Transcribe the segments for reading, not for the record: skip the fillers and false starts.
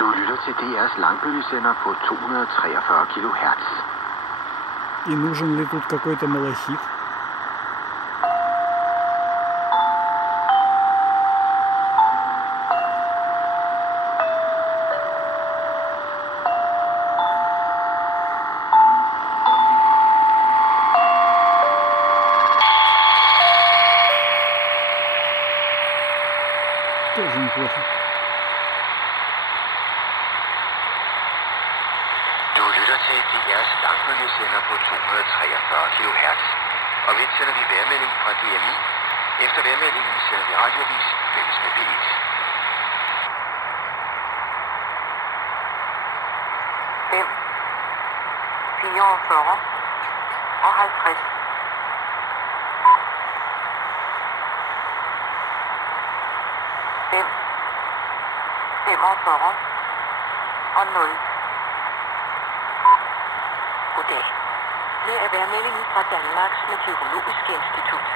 Du lytter til DR's langbølgesender på 243 kHz. И нужен ли тут какой-то малахит? Тоже неплохо. Du lytter til DR's langbølgesender på 243 kHz. Og lidt sender vi vejrmelding fra DMI. Efter vejrmeldingen sender vi radioavis fælles med P1. Fem, 44 og 50. 5, 45 og 0. Goddag. Her er vejrmeldingen fra Danmarks Meteorologiske Institut.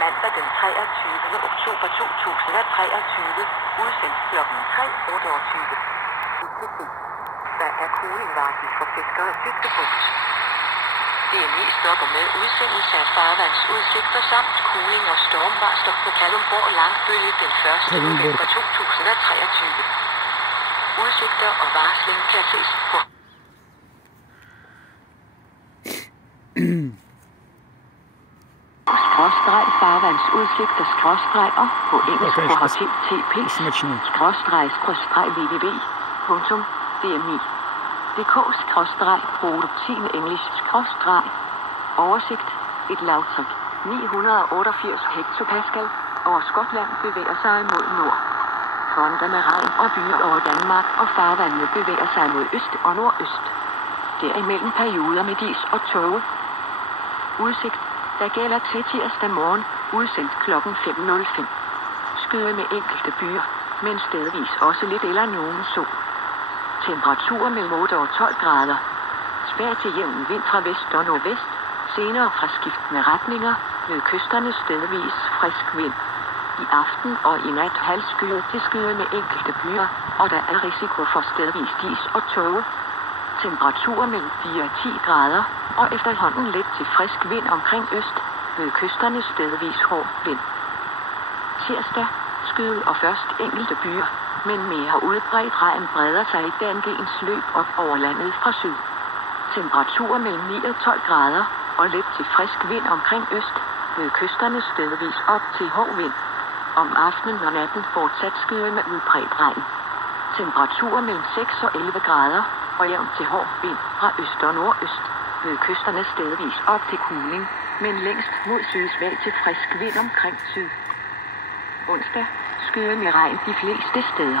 Mandag den 23. oktober 2023 udsendt kl. 3:28. Der er kulingvarsel for fiskere i Fiskebugt. DMI stopper med udsendelse af farvandsudsigter samt kuling og stormvarsler på Kalundborg Langbølge den 1. november 2023. Udsigter og varsling kan ses på farvandsudsigter og på engelsk på http://www.dmi.dk/protein-english/ oversigt. Et lavtryk 988 hektopascal over Skotland bevæger sig mod nord. Fronter med regn og byer over Danmark og farvandene bevæger sig mod øst og nordøst. Derimellem perioder med dis og tåge. Udsigt, der gælder til tirsdag morgen, udsendt kl. 5:05. Skyder med enkelte byer, men stedvis også lidt eller nogen sol. Temperaturer mellem 8 og 12 grader. Svag til jævn vind fra vest og nordvest, senere fra skiftende retninger, ved kysterne stedvis frisk vind. I aften og i nat halvskyet til skyet med enkelte byer, og der er risiko for stedvis dis og tåge. Temperaturer mellem 4 og 10 grader, og efterhånden let til frisk vind omkring øst, ved kysterne stedvis hård vind. Tirsdag, skyet og først enkelte byer, men mere udbredt regn breder sig i dagens løb op over landet fra syd. Temperaturer mellem 9 og 12 grader, og let til frisk vind omkring øst, ved kysterne stedvis op til hård vind. Om aftenen og natten fortsat skyet med udbredt regn. Temperaturer mellem 6 og 11 grader, og jævn til hård vind fra øst og nordøst, ved kysterne stedvis op til kuling, men længst mod syd svag til frisk vind omkring syd. Onsdag, skyet med regn de fleste steder.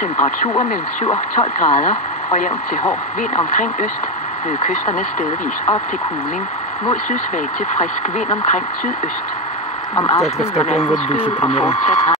Temperaturer mellem 7 og 12 grader, og jævn til hård vind omkring øst, ved kysterne stedvis op til kuling, mod syd svag til frisk vind omkring sydøst. Om aftenen og natten skyet og fortsat regn.